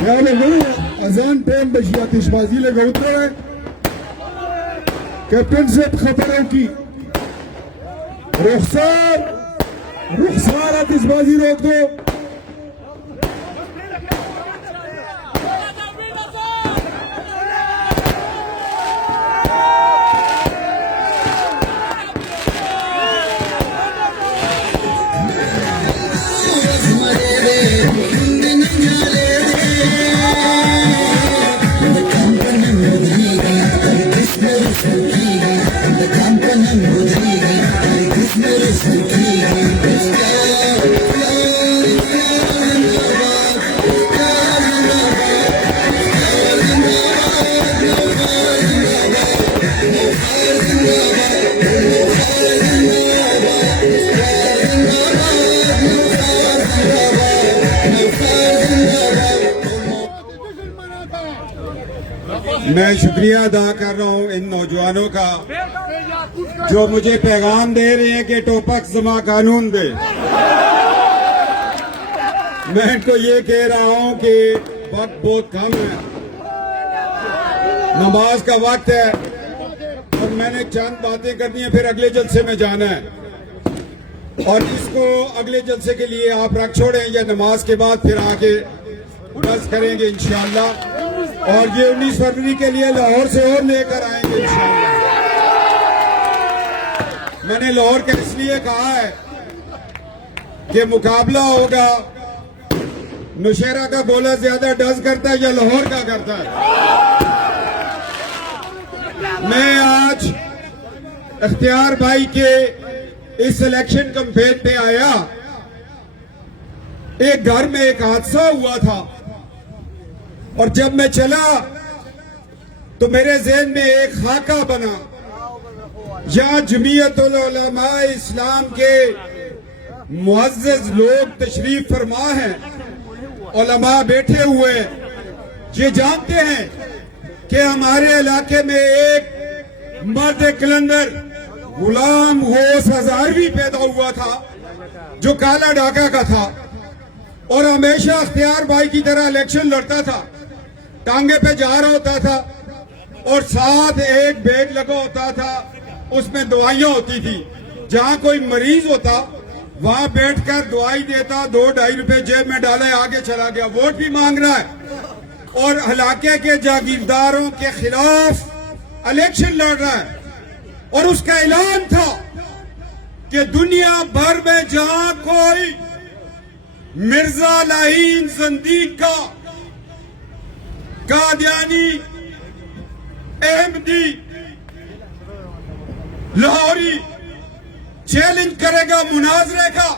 اذان ٹائم بچی آتش بازی لگا اتر ہے کیپٹن سے خطروں کی رخسار آتش بازی روک دو. میں شکریہ ادا کر رہا ہوں ان نوجوانوں کا جو مجھے پیغام دے رہے ہیں کہ ٹوپک زما قانون دے. میں ان کو یہ کہہ رہا ہوں کہ وقت بہت کم ہے, نماز کا وقت ہے اور میں نے چند باتیں کرنی ہیں, پھر اگلے جلسے میں جانا ہے. اور اس کو اگلے جلسے کے لیے آپ رکھ چھوڑیں یا نماز کے بعد پھر آگے بس کریں گے انشاءاللہ. اور یہ 19 فروری کے لیے لاہور سے اور لے کر آئیں گے انشاءاللہ. میں نے لاہور کا اس لیے کہا ہے کہ مقابلہ ہوگا نوشہرہ کا گولہ زیادہ ڈز کرتا ہے یا لاہور کا کرتا ہے. میں آج اختیار بھائی کے اس الیکشن کمپین پہ آیا. ایک گھر میں ایک حادثہ ہوا تھا اور جب میں چلا تو میرے ذہن میں ایک خاکہ بنا. یہاں جمعیت العلماء اسلام کے معزز لوگ تشریف فرما ہیں, علماء بیٹھے ہوئے یہ جانتے ہیں کہ ہمارے علاقے میں ایک مرد کلندر غلام غوث ہزاروی پیدا ہوا تھا جو کالا ڈاکہ کا تھا اور ہمیشہ اختیار بھائی کی طرح الیکشن لڑتا تھا. ٹانگے پہ جا رہا ہوتا تھا اور ساتھ ایک بیگ لگا ہوتا تھا, اس میں دوائیاں ہوتی تھی. جہاں کوئی مریض ہوتا وہاں بیٹھ کر دوائی دیتا, 2-2.5 روپے جیب میں ڈالے آگے چلا گیا. ووٹ بھی مانگ رہا ہے اور علاقے کے جاگیرداروں کے خلاف الیکشن لڑ رہا ہے. اور اس کا اعلان تھا کہ دنیا بھر میں جہاں کوئی مرزا لعین زندیق کا, قادیانی, احمدی, لاہوری چیلنج کرے گا مناظرے کا,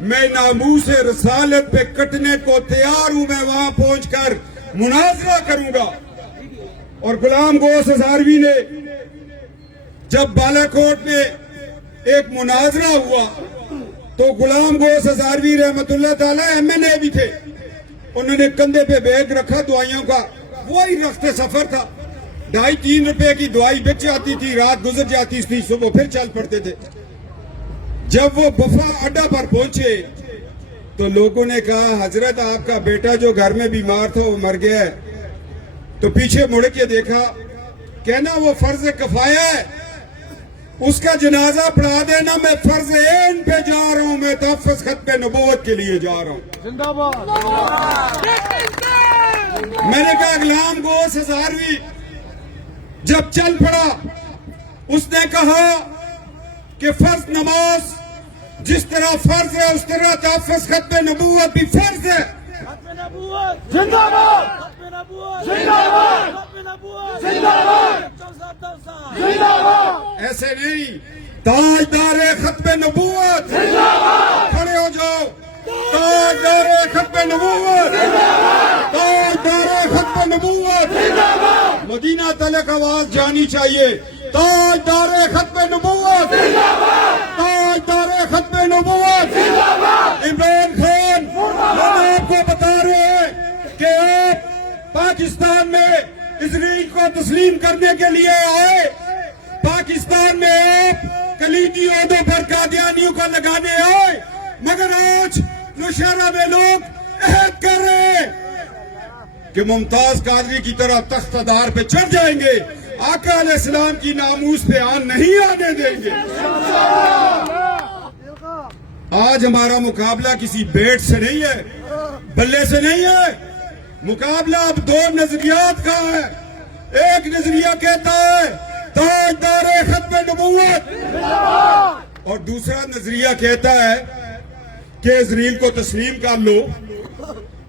میں ناموس رسالت پہ کٹنے کو تیار ہوں. میں وہاں پہنچ کر مناظرہ کروں گا. اور غلام غوث ہزاروی نے جب بالا کوٹ میں ایک مناظرہ ہوا تو غلام غوث ہزاروی رحمت اللہ تعالی ایم این اے بھی تھے, انہوں نے کندھے پہ بیگ رکھا دوائیوں کا, وہی رخت سفر تھا. 2.5-3 روپے کی دوائی بچ جاتی تھی, رات گزر جاتی تھی, صبح پھر چل پڑتے تھے. جب وہ بفا اڈا پر پہنچے تو لوگوں نے کہا حضرت آپ کا بیٹا جو گھر میں بیمار تھا وہ مر گیا ہے. تو پیچھے مڑ کے دیکھا, کہنا وہ فرض کفایہ ہے, اس کا جنازہ پڑھا دینا, میں فرض عین پہ جا رہا ہوں, میں تحفظ ختم نبوت کے لیے جا رہا ہوں. زندہ باد. میں نے کہا غلام غوث ہزاروی جب چل پڑا اس نے کہا کہ فرض نماز جس طرح فرض ہے اس طرح تحفظ ختم نبوت بھی فرض ہے. زندہ باد. ایسے نہیں, تاجدار ختم نبوت کھڑے ہو جاؤ. تاجدار ختم نبوت, تاجدار ختم نبوت. مدینہ تلک آواز جانی چاہیے. تاجدار ختم نبوت, تاجدار ختم نبوت. عمران خان ہم آپ کو بتا رہے ہیں کہ آپ پاکستان میں اسرائیل کو تسلیم کرنے کے لیے آئے. پاکستان میں آپ کلیدی عہدوں پر قادیانیوں کو لگانے آئے, مگر آج نوشہرہ میں لوگ عہد کر رہے ہیں کہ ممتاز قادری کی طرح تختدار پہ چڑھ جائیں گے، آقا علیہ السلام کی ناموس پہ آن نہیں آنے دیں گے۔ آج ہمارا مقابلہ کسی بیٹ سے نہیں ہے، بلے سے نہیں ہے، مقابلہ اب دو نظریات کا ہے۔ ایک نظریہ کہتا ہے تاجدار ختم نبوت، اور دوسرا نظریہ کہتا ہے کہ اسرائیل کو تسلیم کر لو۔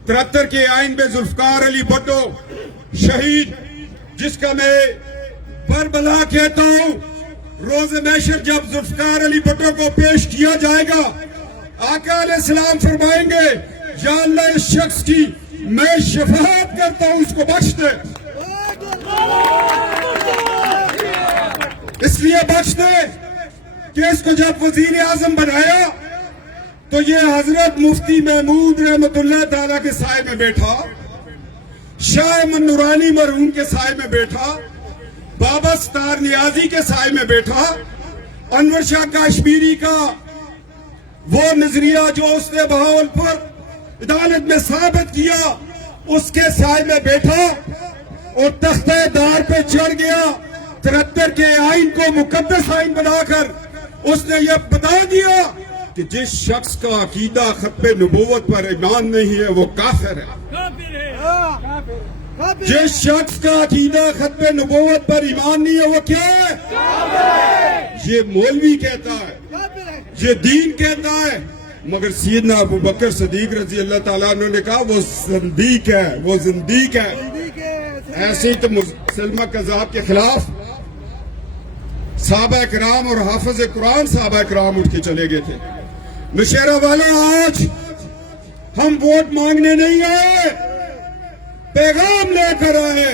73 کے آئین میں ذوالفقار علی بھٹو شہید، جس کا میں بربلا کہتا ہوں، روز محشر جب ذوالفقار علی بھٹو کو پیش کیا جائے گا، آقا علیہ السلام فرمائیں گے یا اللہ اس شخص کی میں شفاعت کرتا ہوں، اس کو بخش دے۔ اس لیے بخش دے کہ اس کو جب وزیر اعظم بنایا تو یہ حضرت مفتی محمود رحمت اللہ تعالیٰ کے سائے میں بیٹھا، شاہ احمد نورانی مرحوم کے سائے میں بیٹھا، بابا ستار نیازی کے سائے میں بیٹھا، انور شاہ کاشمیری کا وہ نظریہ جو اس نے بہاولپور عدالت میں ثابت کیا، اس کے سائے میں بیٹھا اور تختہ دار پہ چڑھ گیا۔ 73 کے آئین کو مقدس آئین بنا کر اس نے یہ بتا دیا کہ جس شخص کا عقیدہ ختم نبوت پر ایمان نہیں ہے وہ کافر ہے۔ جس شخص کا عقیدہ ختم نبوت پر ایمان نہیں ہے وہ کیا ہے؟ یہ مولوی کہتا ہے، یہ دین کہتا ہے، مگر سیدنا ابو بکر صدیق رضی اللہ تعالیٰ عنہ نے کہا وہ زندیق ہے، وہ زندیق ہے۔ ایسے ہی تو مسلمہ کذاب کے خلاف صحابہ کرام اور حافظ قرآن صحابہ کرام اٹھ کے چلے گئے تھے۔ نشیرہ والا آج ہم ووٹ مانگنے نہیں آئے، پیغام لے کر آئے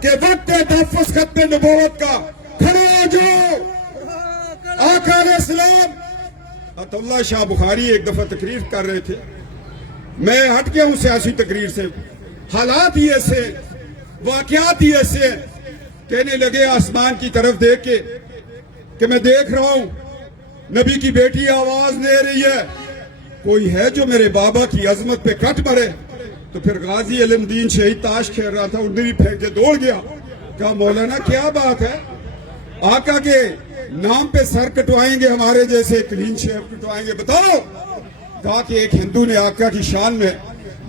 کہ وقت تحفظ ختم نبوت کا، کھڑے ہو جاؤ۔ آقا علیہ السلام عطا اللہ شاہ بخاری ایک دفعہ تقریر کر رہے تھے، میں ہٹ گیا ہوں سیاسی تقریر سے، حالات ہی ایسے، واقعات ہی ایسے، کہنے لگے آسمان کی طرف دیکھ کے کہ میں دیکھ رہا ہوں نبی کی بیٹی آواز دے رہی ہے، کوئی ہے جو میرے بابا کی عظمت پہ کٹ مرے؟ تو پھر غازی علم دین شہید تاش کھیل رہا تھا، اردو بھی پھینک کے دوڑ گیا، کہا مولانا کیا بات ہے، آقا کے نام پہ سر کٹوائیں گے ہمارے جیسے، کلین شیو کٹوائیں گے، بتاؤ۔ کہا کہ ایک ہندو نے آقا کی شان میں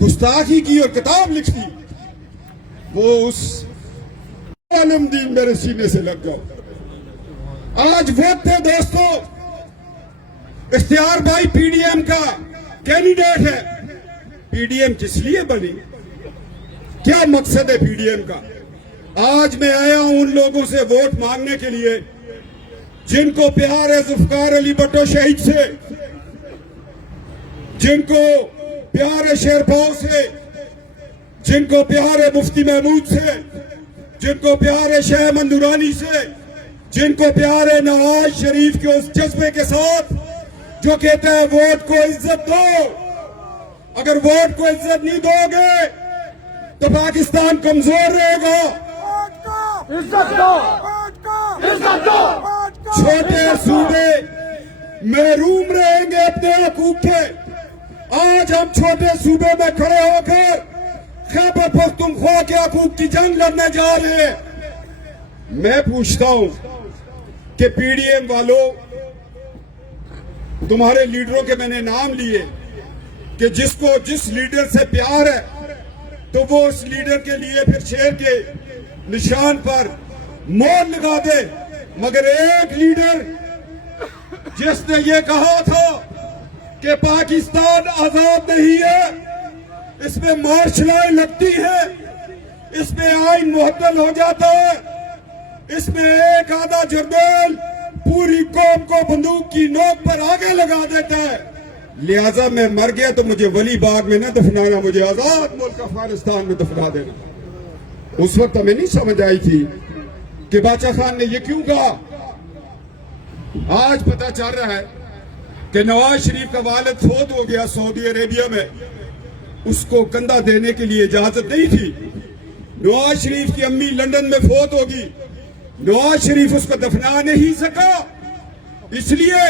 گستاخی کی اور کتاب لکھ دی، وہ اس علم دین میرے سینے سے لگ گیا۔ آج وقت ہے دوستو، اختیار بھائی پی ڈی ایم کا کینڈیڈیٹ ہے۔ پی ڈی ایم کس لیے بنی؟ کیا مقصد ہے پی ڈی ایم کا؟ آج میں آیا ہوں ان لوگوں سے ووٹ مانگنے کے لیے جن کو پیار ہے ذوالفقار علی بھٹو شہید سے، جن کو پیار ہے شیرپاؤ سے، جن کو پیار ہے مفتی محمود سے، جن کو پیار ہے شاہ احمد نورانی سے، جن کو پیار ہے نواز شریف کے اس جذبے کے ساتھ جو کہتا ہے ووٹ کو عزت دو۔ اگر ووٹ کو عزت نہیں دو گے تو پاکستان کمزور رہے گا۔ چھوٹے صوبے محروم رہیں گے اپنے حقوق کے۔ آج ہم چھوٹے صوبے میں کھڑے ہو کر خیبر پختونخوا کے حقوق کی جنگ لڑنے جا رہے ہیں۔ میں پوچھتا ہوں کہ پی ڈی ایم والوں، تمہارے لیڈروں کے میں نے نام لیے کہ جس لیڈر سے پیار ہے تو وہ اس لیڈر کے لیے پھر شیر کے نشان پر مور لگا دے، مگر ایک لیڈر جس نے یہ کہا تھا کہ پاکستان آزاد نہیں ہے، اس میں مارشلائیں لگتی ہیں، اس میں آئین معطل ہو جاتا ہے، اس میں ایک آدھا جرنیل پوری قوم کو بندوق کی نوک پر آگے لگا دیتا ہے، لہٰذا میں مر گیا تو مجھے ولی باغ میں نہ دفنانا، مجھے آزاد ملک افغانستان میں دفنا دینا۔ اس وقت ہمیں نہیں سمجھ آئی تھی کہ باچا خان نے یہ کیوں کہا۔ آج پتہ چل رہا ہے کہ نواز شریف کا والد فوت ہو گیا سعودی عربیہ میں، اس کو کندھا دینے کے لیے اجازت نہیں تھی۔ نواز شریف کی امی لندن میں فوت ہوگی، نواز شریف اس کو دفنا نہیں سکا، اس لیے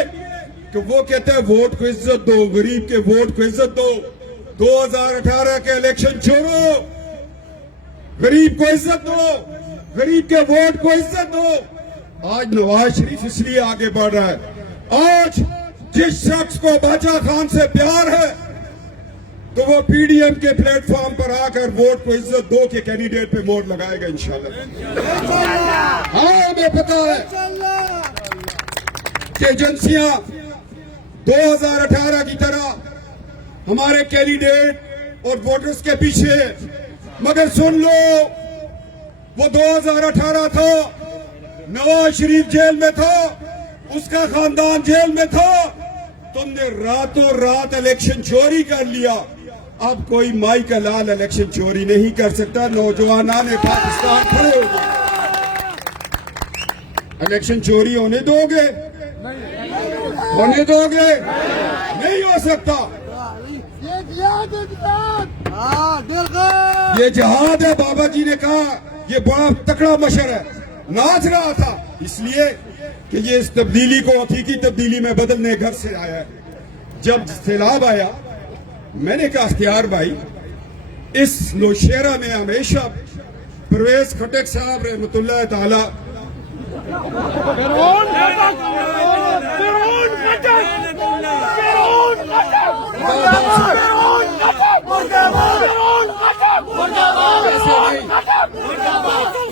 کہ وہ کہتے ہیں ووٹ کو عزت دو، غریب کے ووٹ کو عزت دو۔ 2018 کے الیکشن چھوڑو، غریب کو عزت دو, غریب کے ووٹ کو عزت دو. آج نواز شریف اس لیے آگے بڑھ رہا ہے. آج جس شخص کو باچا خان سے پیار ہے تو وہ پی ڈی ایم کے پلیٹ فارم پر آ کر ووٹ کو عزت دو کے کینڈیڈیٹ پہ ووٹ لگائے گا انشاءاللہ. ہاں ہمیں پتا ہے کہ ایجنسیاں 2018 کی طرح ہمارے کینڈیڈیٹ اور ووٹرز کے پیچھے, مگر سن لو وہ 2018 تھا, نواز شریف جیل میں تھا, اس کا خاندان جیل میں تھا, تم نے راتوں رات الیکشن چوری کر لیا. اب کوئی مائی کا لال الیکشن چوری نہیں کر سکتا. نوجوانان پاکستان کھڑے ہو گئے. الیکشن چوری ہونے دو گے؟ ہونے دو گے؟ نہیں ہو سکتا. یہ جہاد ہے. بابا جی نے کہا یہ بڑا تکڑا مشر ہے, ناچ رہا تھا اس لیے کہ یہ اس تبدیلی کو حقیقی تبدیلی میں بدلنے گھر سے آیا ہے. جب سیلاب آیا میں نے کہا اختیار بھائی اس نوشہرہ میں ہمیشہ پرویز خٹک صاحب رحمۃ اللہ تعالی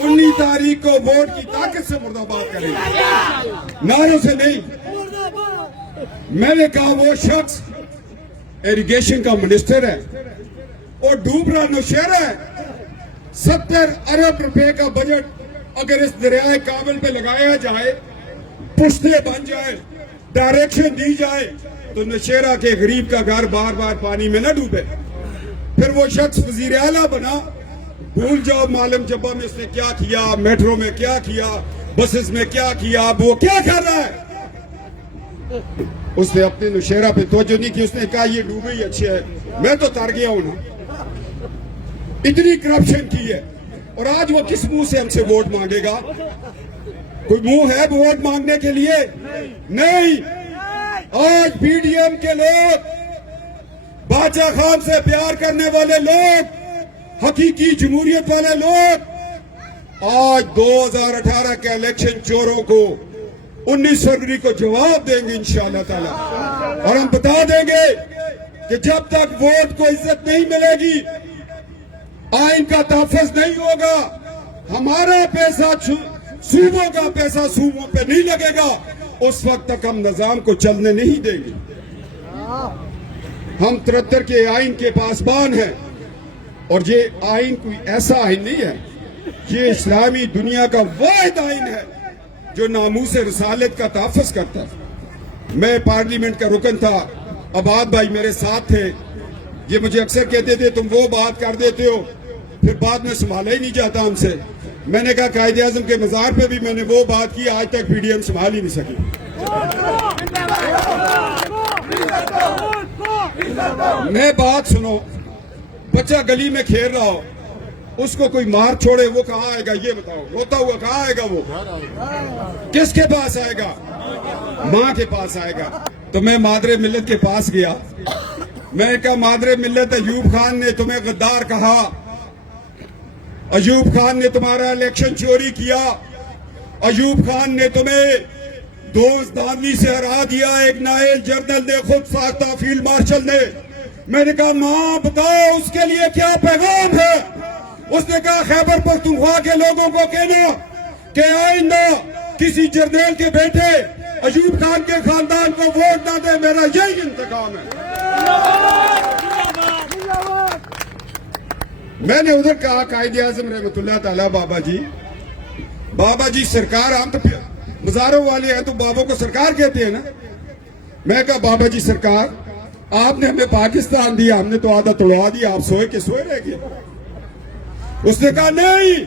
انیس تاریخ کو ووٹ کی طاقت سے مرد آباد کریں گے, نعروں سے نہیں. میں نے کہا وہ شخص ایریگیشن کا منسٹر ہے اور ڈوب رہا نوشہرہ ہے. 70 ارب روپے کا بجٹ اگر اس دریائے کابل پہ لگایا جائے, پشتے بن جائے, ڈائریکشن دی جائے تو نوشہرہ کے غریب کا گھر بار بار پانی میں نہ ڈوبے. پھر وہ شخص وزیر اعلیٰ بنا, بھول جاؤ معلوم جبہ میں اس نے کیا کیا, میٹرو میں کیا کیا, بسز میں کیا کیا. اب وہ کیا کر رہا ہے؟ اس نے اپنے نوشہرہ پہ توجہ نہیں کی. اس نے کہا یہ ڈوبے ہی اچھے ہے. میں تو تر گیا ہوں نا, اتنی کرپشن کی ہے. اور آج وہ کس منہ سے ہم سے ووٹ مانگے گا؟ کوئی منہ ہے ووٹ مانگنے کے لیے؟ نہیں. آج پی ڈی ایم کے لوگ, باچا خان سے پیار کرنے والے لوگ, حقیقی جمہوریت والے لوگ آج 2018 کے الیکشن چوروں کو 19 فروری کو جواب دیں گے انشاءاللہ تعالی. اور ہم بتا دیں گے کہ جب تک ووٹ کو عزت نہیں ملے گی, آئین کا تحفظ نہیں ہوگا, ہمارا پیسہ صوبوں کا پیسہ صوبوں پہ نہیں لگے گا, اس وقت تک ہم نظام کو چلنے نہیں دیں گے. ہم 73 کے آئین کے پاسبان ہیں اور یہ آئین کوئی ایسا آئین نہیں ہے, یہ اسلامی دنیا کا واحد آئین ہے جو ناموس رسالت کا تحفظ کرتا ہے. میں پارلیمنٹ کا رکن تھا, عباد بھائی میرے ساتھ تھے. یہ مجھے اکثر کہتے تھے تم وہ بات کر دیتے ہو پھر بعد میں سنبھالا ہی نہیں جاتا ہم سے. میں نے کہا قائد اعظم کے مزار پہ بھی میں نے وہ بات کی, آج تک پی ڈی ایم سنبھال ہی نہیں سکی. میں بات سنو, بچہ گلی میں کھیل رہا ہو, اس کو کوئی مار چھوڑے, وہ کہاں آئے گا یہ بتاؤ؟ روتا ہوا کہاں آئے گا؟ وہ کس کے پاس آئے گا؟ ماں کے پاس آئے گا. تو میں مادر ملت کے پاس گیا, میں نے کہا مادر ملت ایوب خان نے تمہیں غدار کہا, ایوب خان نے تمہارا الیکشن چوری کیا, ایوب خان نے تمہیں دوست دانوی سے ہرا دیا, ایک نائل جنرل نے خود ساختہ فیلڈ مارشل نے. میں نے کہا ماں بتاؤ اس کے لیے کیا پیغام ہے؟ اس نے کہا خیبر پختونخوا کے لوگوں کو کہنا کہ آئندہ کسی جرنیل کے بیٹے ایوب خان کے خاندان کو ووٹ نہ دے, میرا یہی انتقام ہے. میں نے ادھر کہا قائد اعظم رحمۃ اللہ تعالی بابا جی سرکار, ہم تو مزاروں والے ہیں تو بابوں کو سرکار کہتے ہیں نا. میں کہا بابا جی سرکار آپ نے ہمیں پاکستان دیا, ہم نے تو آدھا توڑوا دیا, آپ سوئے کے سوئے رہ گئے. اس نے کہا نہیں,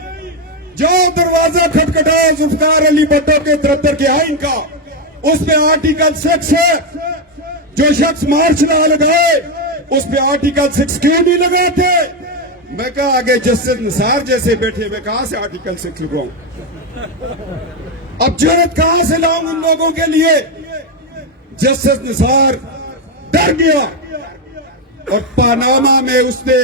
جاؤ دروازہ کھٹکھٹاؤ ذوالفقار علی بھٹو کے 73 کے آئین کا, اس میں آرٹیکل 6 ہے, جو شخص مارچ نہ لگائے اس پہ آرٹیکل 6 کیوں نہیں لگاتے؟ میں کہا آگے جسٹس نثار جیسے بیٹھے, میں کہاں سے آرٹیکل 6 لگاؤں؟ اب جرأت کہاں سے لاؤں ان لوگوں کے لیے؟ جسٹس نثار ڈر گیا اور پاناما میں اس نے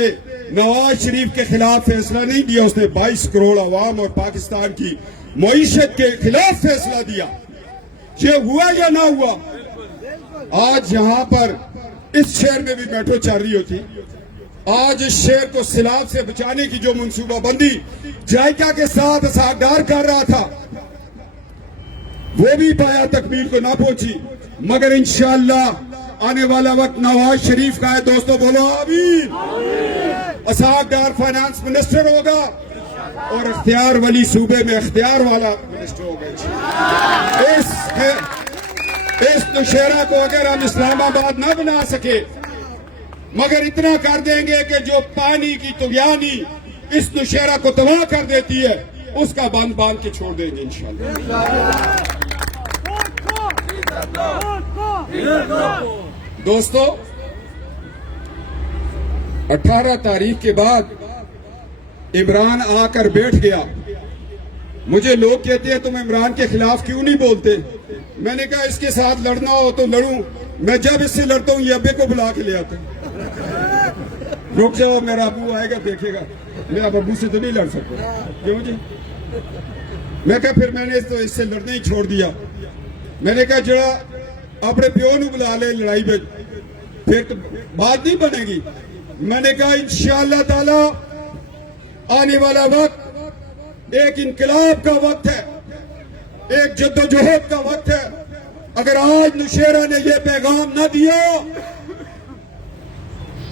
نواز شریف کے خلاف فیصلہ نہیں دیا، اس نے 22 کروڑ عوام اور پاکستان کی معیشت کے خلاف فیصلہ دیا۔ یہ ہوا یا نہ ہوا؟ آج یہاں پر اس شہر میں بھی میٹرو چل رہی ہوتی، آج اس شہر کو سیلاب سے بچانے کی جو منصوبہ بندی جائکا کے ساتھ اسحاق کر رہا تھا وہ بھی پایا تکمیل کو نہ پہنچی، مگر انشاءاللہ آنے والا وقت نواز شریف کا ہے۔ دوستو بولو آمین۔ اسحاق ڈار فائنانس منسٹر ہوگا اور اختیار ولی صوبے میں اختیار والا منسٹر ہوگا۔ اس نوشہرہ کو اگر ہم اسلام آباد نہ بنا سکے مگر اتنا کر دیں گے کہ جو پانی کی طغیانی اس نوشہرہ کو تباہ کر دیتی ہے اس کا باندھ باندھ کے چھوڑ دیں گے انشاءاللہ۔ دوستو 18 تاریخ کے بعد عمران آ کر بیٹھ گیا۔ مجھے لوگ کہتے ہیں تم عمران کے خلاف کیوں نہیں بولتے؟ میں نے کہا اس کے ساتھ لڑنا ہو تو لڑوں، میں جب اس سے لڑتا ہوں یہ ابے کو بلا کے لے آتا ہوں۔ رک جاؤ، میرا ابو آئے گا دیکھے گا، میں اب ابو سے تو نہیں لڑ سکتا، کیوں جی؟ میں کہا پھر میں نے اس سے لڑنا ہی چھوڑ دیا۔ میں نے کہا جڑا اپنے پیو نو بلا لے لڑائی میں پھر تو بات نہیں بنے گی۔ میں نے کہا انشاءاللہ تعالی آنے والا وقت ایک انقلاب کا وقت ہے، ایک جدوجہد کا وقت ہے۔ اگر آج نوشہرہ نے یہ پیغام نہ دیا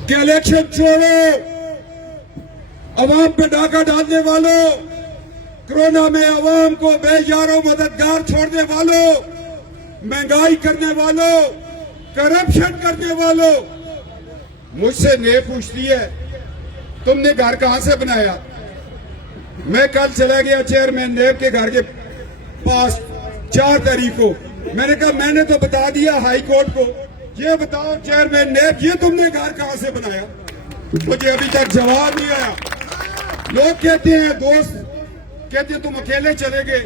کہ الیکشن چھوڑو، عوام پہ ڈاکہ ڈالنے والوں، کرونا میں عوام کو بے یارو مددگار چھوڑنے والوں، مہنگائی کرنے والوں، کرپشن کرنے والوں، مجھ سے نیب پوچھتی ہے تم نے گھر کہاں سے بنایا؟ میں کل چلا گیا چیئرمین نیب کے گھر کے پاس 4 تاریخ کو، میں نے کہا میں نے تو بتا دیا ہائی کورٹ کو، یہ بتاؤ چیئرمین نیب یہ تم نے گھر کہاں سے بنایا؟ مجھے ابھی تک جواب نہیں آیا۔ لوگ کہتے ہیں، دوست کہتے ہیں تم اکیلے چلے گئے،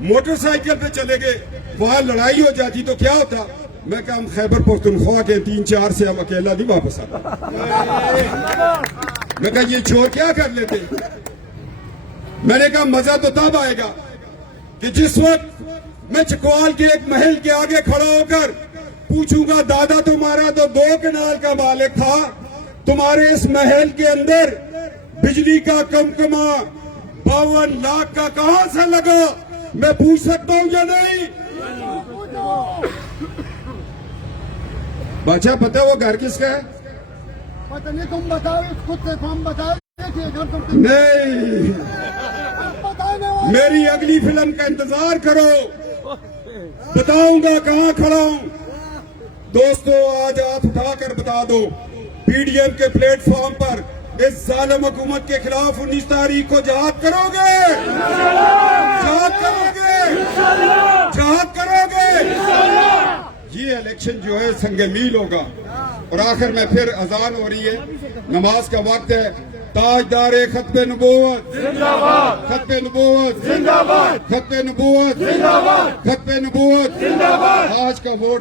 موٹر سائیکل پہ چلے گئے، وہاں لڑائی ہو جاتی تو کیا ہوتا؟ میں کہا ہم خیبر پختونخوا کے 3-4 سے ہم اکیلا نہیں واپس آتا۔ میں کہا یہ چور کیا کر لیتے؟ میں نے کہا مزہ تو تب آئے گا کہ جس وقت میں چکوال کے ایک محل کے آگے کھڑا ہو کر پوچھوں گا دادا تمہارا تو 2 کنال کا مالک تھا، تمہارے اس محل کے اندر بجلی کا کمکما 52 لاکھ کا کہاں سے لگا؟ میں پوچھ سکتا ہوں یا نہیں؟ بادشاہ پتہ وہ گھر کس کا ہے؟ پتہ نہیں، تم بتاؤ، خود سے ہم بتاؤ نہیں، میری اگلی فلم کا انتظار کرو، بتاؤں گا کہاں کھڑا ہوں۔ دوستو آج ہاتھ اٹھا کر بتا دو، پی ڈی ایم کے پلیٹ فارم پر اس ظالم حکومت کے خلاف 19 تاریخ کو جہاد کرو گے؟ جہاد کرو گے؟ جہاد کرو گے؟ یہ الیکشن جو ہے سنگ میل ہوگا۔ اور آخر میں پھر اذان ہو رہی ہے، نماز کا وقت ہے۔ تاجدار ختم نبوت زندہ باد، ختم نبوت زندہ باد، ختم نبوت زندہ باد، ختم نبوت زندہ باد۔ آج کا ووٹ